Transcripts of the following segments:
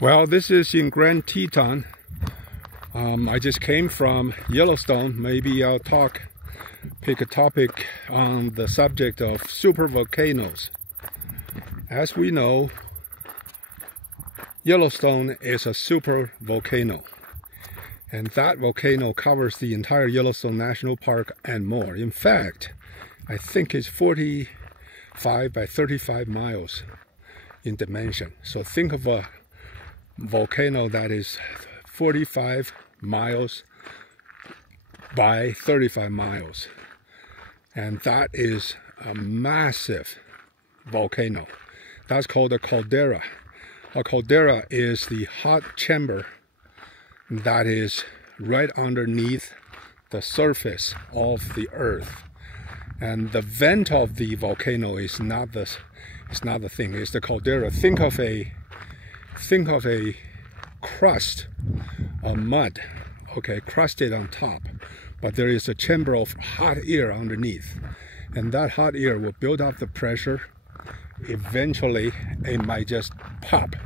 Well, this is in Grand Teton. I just came from Yellowstone. Maybe I'll pick a topic on the subject of supervolcanoes. As we know, Yellowstone is a supervolcano, and that volcano covers the entire Yellowstone National Park and more. In fact, I think it's 45 by 35 miles in dimension. So think of a volcano that is 45 miles by 35 miles, and that is a massive volcano. That's called a caldera. A caldera is the hot chamber that is right underneath the surface of the earth, and the vent of the volcano is not the thing. It's the caldera. Think of a crust of mud, okay, crusted on top, but there is a chamber of hot air underneath, and that hot air will build up the pressure. Eventually it might just pop.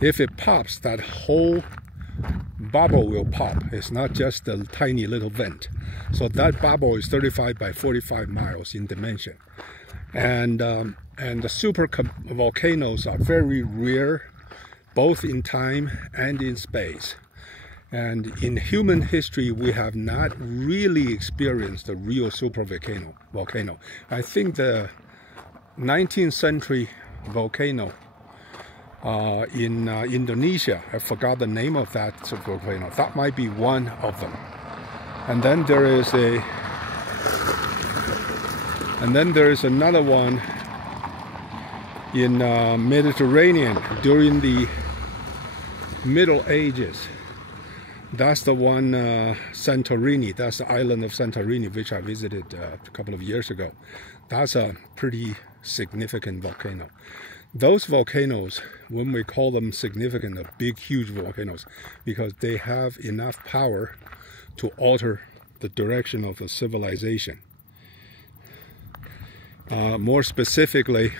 If it pops, that whole bubble will pop. It's not just a tiny little vent. So that bubble is 35 by 45 miles in dimension, and the super volcanoes are very rare, both in time and in space. And in human history, we have not really experienced a real supervolcano. I think the 19th century volcano in Indonesia, I forgot the name of that supervolcano. That might be one of them. And then there is another one in Mediterranean during the Middle Ages. That's the one, Santorini. That's the island of Santorini, which I visited a couple of years ago. That's a pretty significant volcano. Those volcanoes, when we call them significant, are big, huge volcanoes, because they have enough power to alter the direction of a civilization. More specifically,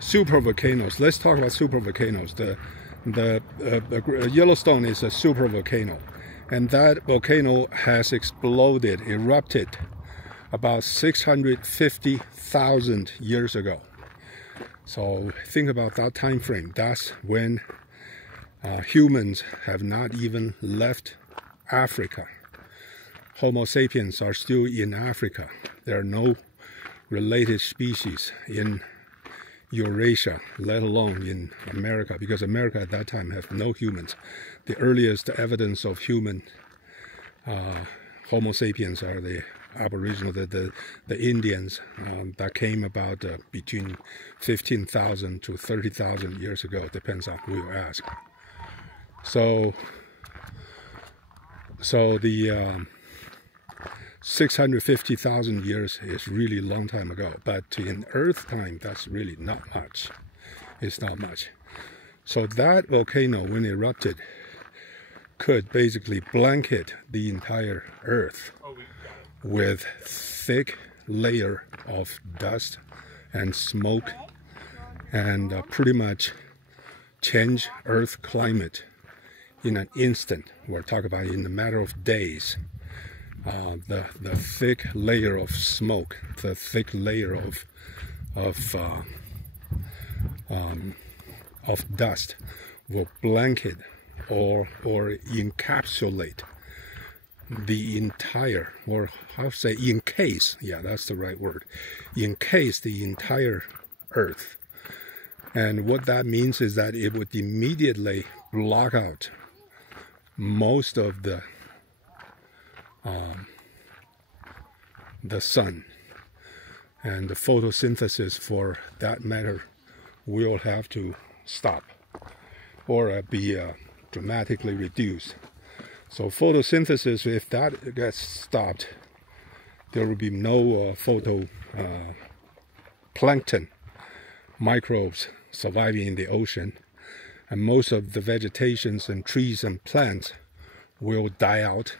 supervolcanoes. Let's talk about supervolcanoes. The Yellowstone is a supervolcano, and that volcano has exploded, erupted about 650,000 years ago. So think about that time frame. That's when humans have not even left Africa. Homo sapiens are still in Africa. There are no related species in Eurasia, let alone in America, because America at that time had no humans. The earliest evidence of human Homo sapiens are the Aboriginal, the Indians that came about between 15,000 to 30,000 years ago, depends on who you ask. So the 650,000 years is really a long time ago, but in Earth time, that's really not much. It's not much. So that volcano, when it erupted, could basically blanket the entire Earth with thick layer of dust and smoke, and pretty much change Earth climate in an instant. We're talking about in a matter of days. The thick layer of smoke, the thick layer of dust will blanket or encapsulate the entire, or how to say, encase, yeah, that's the right word, encase the entire Earth. And what that means is that it would immediately block out most of the sun, and the photosynthesis, for that matter, will have to stop or be dramatically reduced. So photosynthesis, if that gets stopped, there will be no plankton microbes surviving in the ocean, and most of the vegetations and trees and plants will die out.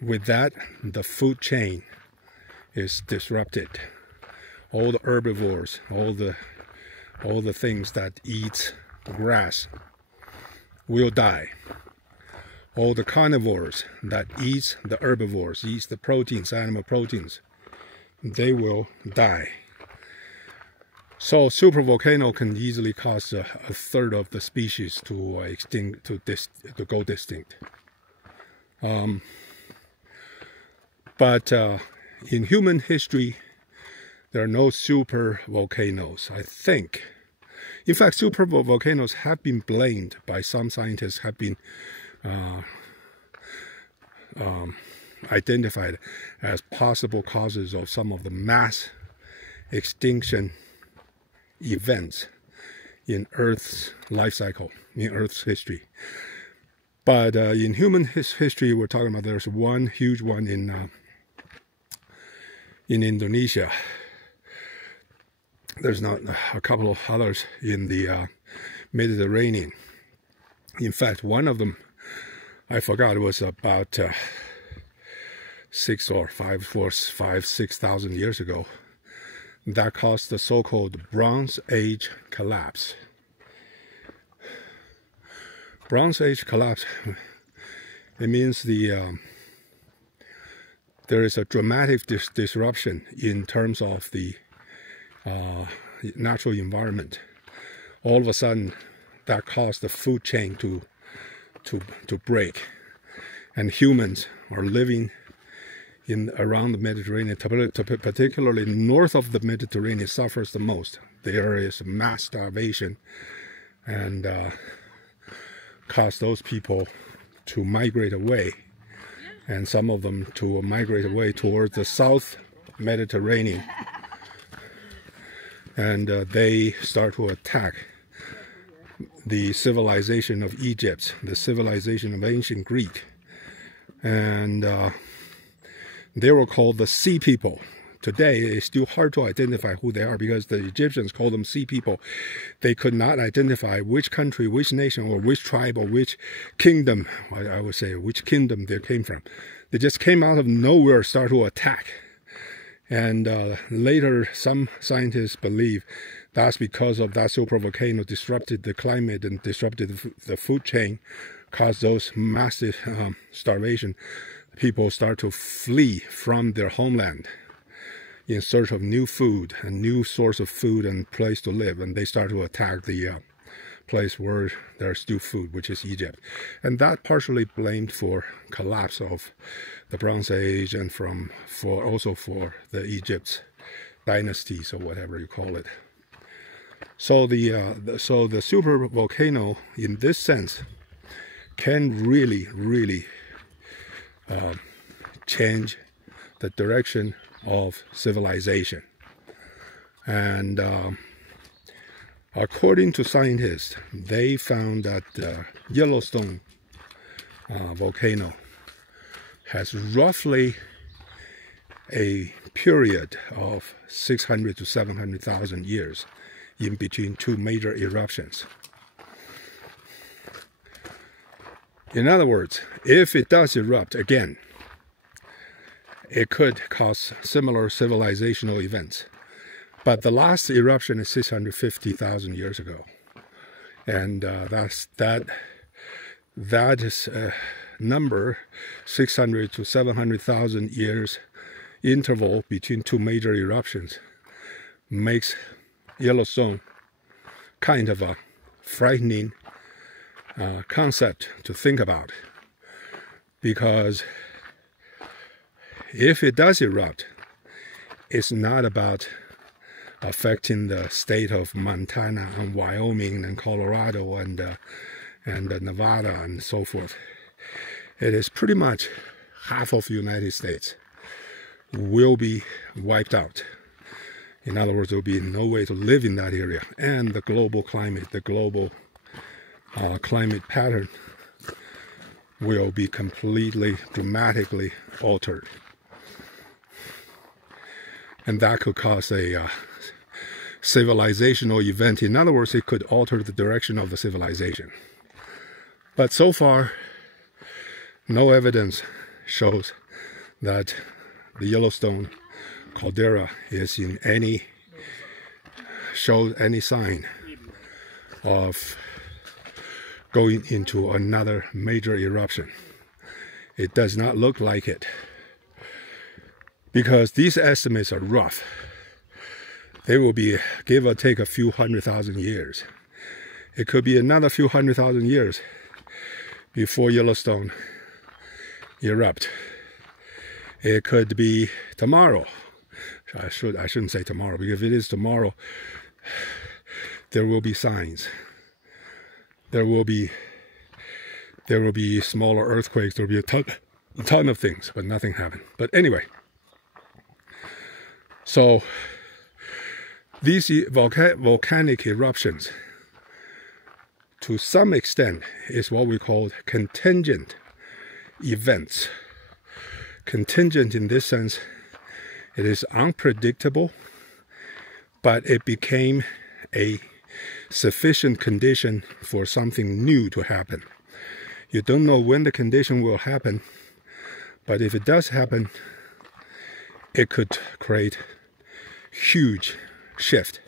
With that, the food chain is disrupted. All the herbivores, all the all the things that eat grass will die. All the carnivores that eat the herbivores, eat the proteins, animal proteins, they will die. So supervolcano can easily cause a third of the species to extinct, to go extinct. But in human history, there are no supervolcanoes, I think. In fact, supervolcanoes have been blamed by some scientists, have been identified as possible causes of some of the mass extinction events in Earth's life cycle, in Earth's history. But in human history, we're talking about there's one huge one in Indonesia. There's not a couple of others in the Mediterranean. In fact, one of them, I forgot, it was about 6,000 years ago. That caused the so-called Bronze Age collapse. Bronze Age collapse, it means there is a dramatic disruption in terms of the natural environment. All of a sudden, that caused the food chain to break, and humans are living around the Mediterranean, particularly north of the Mediterranean, suffers the most. There is mass starvation, and caused those people to migrate away, and some of them to migrate away towards the South Mediterranean, and they start to attack the civilization of Egypt, the civilization of ancient Greek, and they were called the Sea People. Today, it's still hard to identify who they are because the Egyptians called them Sea People. They could not identify which country, which nation, or which tribe, or which kingdom, I would say, which kingdom they came from. They just came out of nowhere, started to attack. And later, some scientists believe that's because of that supervolcano disrupted the climate and disrupted the food chain, caused those massive starvation. People start to flee from their homeland in search of new food, a new source of food and place to live, and they start to attack the place where there's still food, which is Egypt. And that partially blamed for collapse of the Bronze Age and also for the Egypt's dynasties, or whatever you call it. So the supervolcano, in this sense, can really change the direction of civilization. And according to scientists, they found that the Yellowstone volcano has roughly a period of 600 to 700,000 years in between two major eruptions. In other words, if it does erupt again, it could cause similar civilizational events. But the last eruption is 650,000 years ago. And that is a number, 600 to 700,000 years interval between two major eruptions, makes Yellowstone kind of a frightening concept to think about, because if it does erupt, it's not about affecting the state of Montana and Wyoming and Colorado and Nevada and so forth. It is pretty much half of the United States will be wiped out. In other words, there will be no way to live in that area, and the global climate, the global climate pattern will be completely, dramatically altered. And that could cause a civilizational event. In other words, it could alter the direction of the civilization. But so far, no evidence shows that the Yellowstone caldera is in any show any sign of going into another major eruption. It does not look like it, because these estimates are rough. They will be give or take a few 100,000 years. It could be another few 100,000 years before Yellowstone erupt. It could be tomorrow. I shouldn't say tomorrow, because if it is tomorrow, there will be signs. There will be smaller earthquakes. There will be a ton of things, but nothing happened. But anyway, so these volcanic eruptions, to some extent, is what we call contingent events. Contingent in this sense, it is unpredictable, but it became a sufficient condition for something new to happen. You don't know when the condition will happen, but if it does happen, it could create huge shift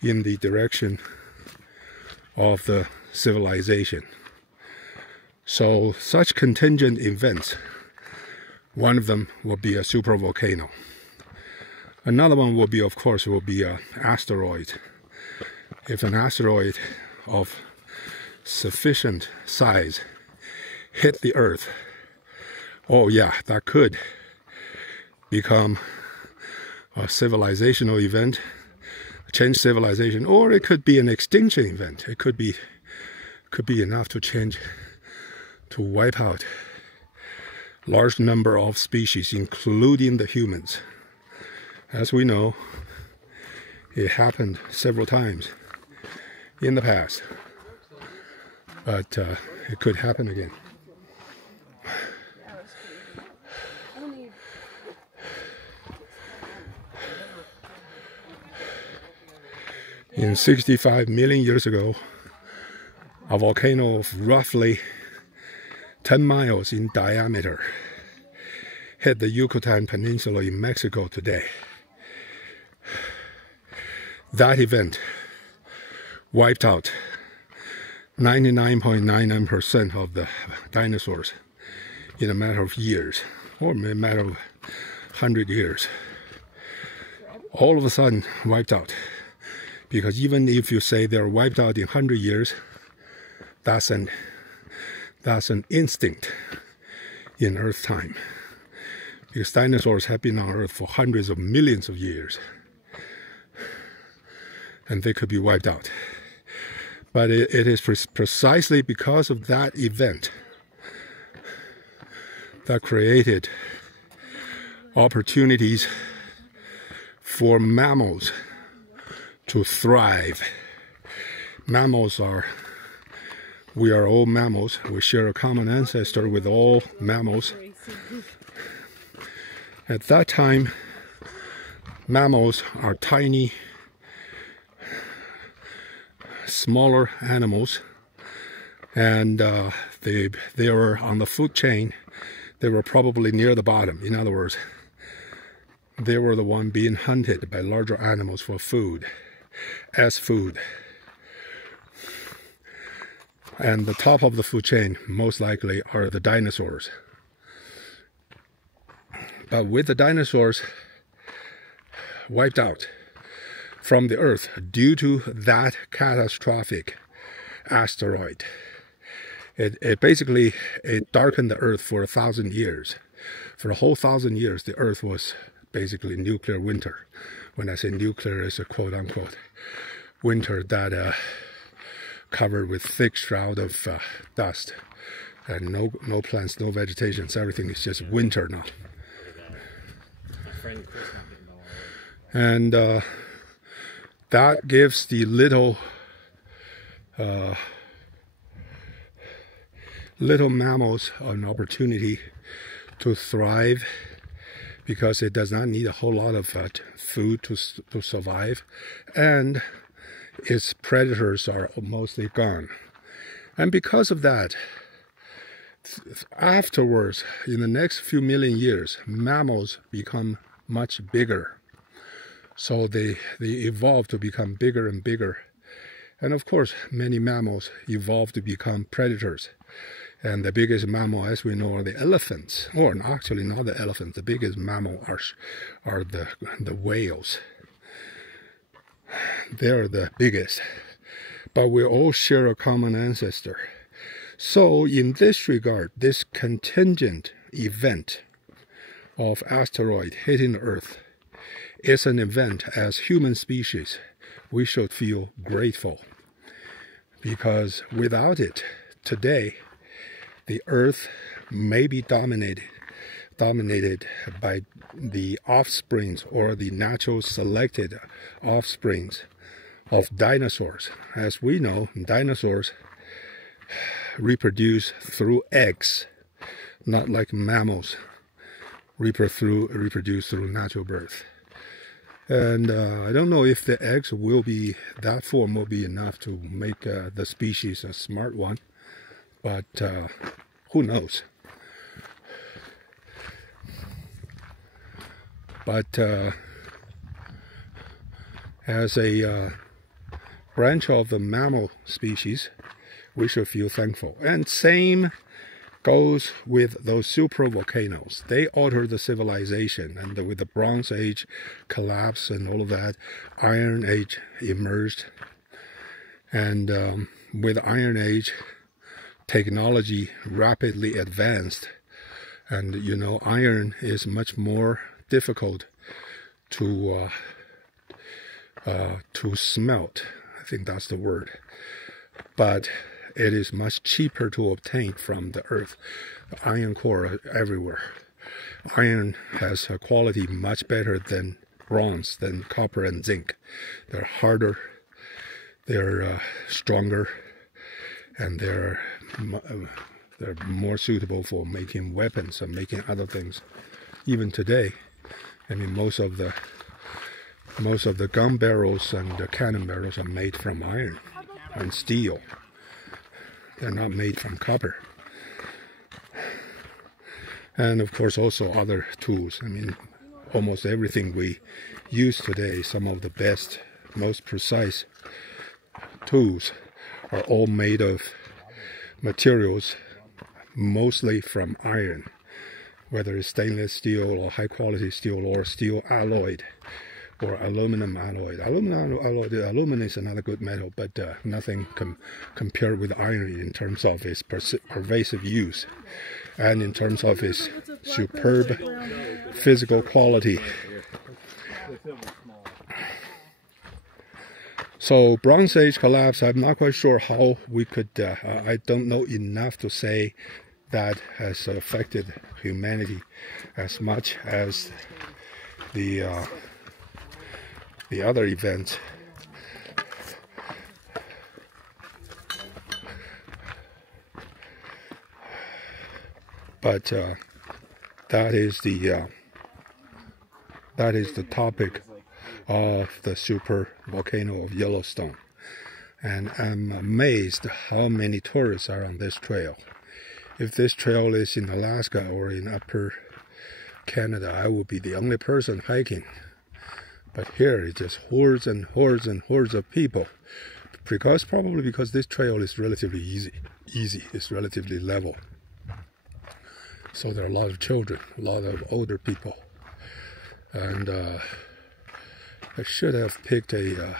in the direction of the civilization. So such contingent events, one of them will be a supervolcano. Another one will be, of course, an asteroid. If an asteroid of sufficient size hit the Earth, oh yeah, that could become a civilizational event, change civilization, or it could be an extinction event. It could be enough to wipe out large number of species, including the humans. As we know, it happened several times in the past, but it could happen again. In 65 million years ago, a volcano of roughly 10 miles in diameter hit the Yucatan Peninsula in Mexico today. That event wiped out 99.99% of the dinosaurs in a matter of years, or a matter of 100 years. All of a sudden wiped out. Because even if you say they're wiped out in 100 years, that's an instinct in Earth time. Because dinosaurs have been on Earth for hundreds of millions of years. And they could be wiped out. But it is precisely because of that event that created opportunities for mammals to thrive. We are all mammals. We share a common ancestor with all mammals. At that time, mammals are tiny, smaller animals, and they were on the food chain. They were probably near the bottom. In other words, they were the one being hunted by larger animals for food, as food. And the top of the food chain, most likely, are the dinosaurs. But with the dinosaurs wiped out from the Earth due to that catastrophic asteroid, it basically darkened the Earth for 1,000 years. For a whole 1,000 years, the Earth was basically nuclear winter. When I say nuclear, it's a quote-unquote winter that covered with thick shroud of dust, and no plants, no vegetation. So everything is just winter now. And that gives the little mammals an opportunity to thrive, because it does not need a whole lot of food to survive, and its predators are mostly gone. And because of that, afterwards, in the next few million years, mammals become much bigger. So they evolved to become bigger and bigger. And of course, many mammals evolved to become predators. And the biggest mammal, as we know, are the elephants. Or actually not the elephants. The biggest mammal are the whales. They're the biggest. But we all share a common ancestor. So in this regard, this contingent event of asteroid hitting the Earth is an event as human species we should feel grateful. Because without it, today, the Earth may be dominated by the offsprings or the natural selected offsprings of dinosaurs. As we know, dinosaurs reproduce through eggs, not like mammals reproduce through natural birth. And I don't know if the eggs will be, that form will be enough to make the species a smart one, but who knows? But as a branch of the mammal species, we should feel thankful. And same goes with those supervolcanoes. They altered the civilization, and with the Bronze Age collapse and all of that, Iron Age emerged. And with Iron Age, technology rapidly advanced. And you know, iron is much more difficult to smelt. I think that's the word. But it is much cheaper to obtain from the earth. The iron core are everywhere. Iron has a quality much better than bronze, than copper and zinc. They're harder, they're stronger, and they're more suitable for making weapons and making other things. Even today, I mean, most of the gun barrels and the cannon barrels are made from iron and steel. They're not made from copper. And of course also other tools. I mean, almost everything we use today, some of the best, most precise tools are all made of materials mostly from iron, whether it's stainless steel or high quality steel or steel alloyed or aluminum alloyed. Aluminum is another good metal, but nothing compared with iron in terms of its pervasive use and in terms of its superb physical quality. So Bronze Age collapse, I'm not quite sure how we could, I don't know enough to say that has affected humanity as much as the other events. But that is the topic of the super volcano of Yellowstone, and I'm amazed how many tourists are on this trail. If this trail is in Alaska or in upper Canada, I would be the only person hiking. But here it's just hordes and hordes and hordes of people, probably because this trail is relatively easy. It's relatively level. So there are a lot of children, a lot of older people, and I should have picked a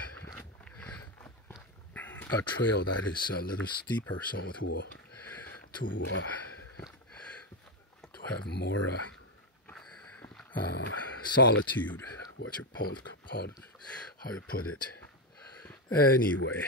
trail that is a little steeper, so to have more solitude, what you call it, how you put it. Anyway.